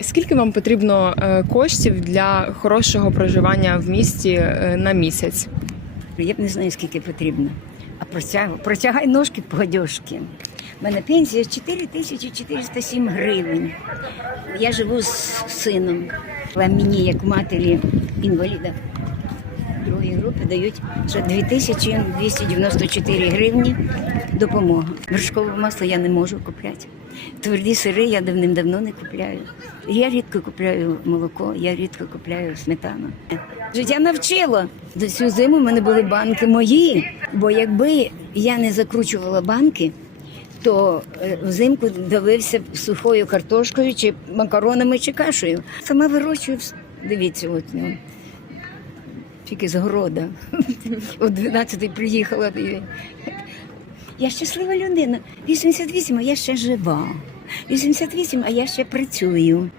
Скільки вам потрібно е, коштів для хорошого проживання в місті е, на місяць? Я б не знаю, скільки потрібно. А протягу, протягай ножки по гадьошки. У мене пенсія 4407 гривень. Я живу з сином. Але мені, як матері інваліда другої групи, дають ще 2294 гривні допомога. Вершкове масло я не можу купляти. Тверді сири я давним-давно не купляю. Я рідко купляю молоко, я рідко купляю сметану. Життя навчило. До цю зиму в мене були банки мої, бо якби я не закручувала банки, то е, взимку давився сухою картошкою, чи макаронами, чи кашею. Сама вирощую, дивіться, от ну, тільки з города. О 12 приїхала. Я щаслива людина. 88, а я ще жива. 88, а я ще працюю.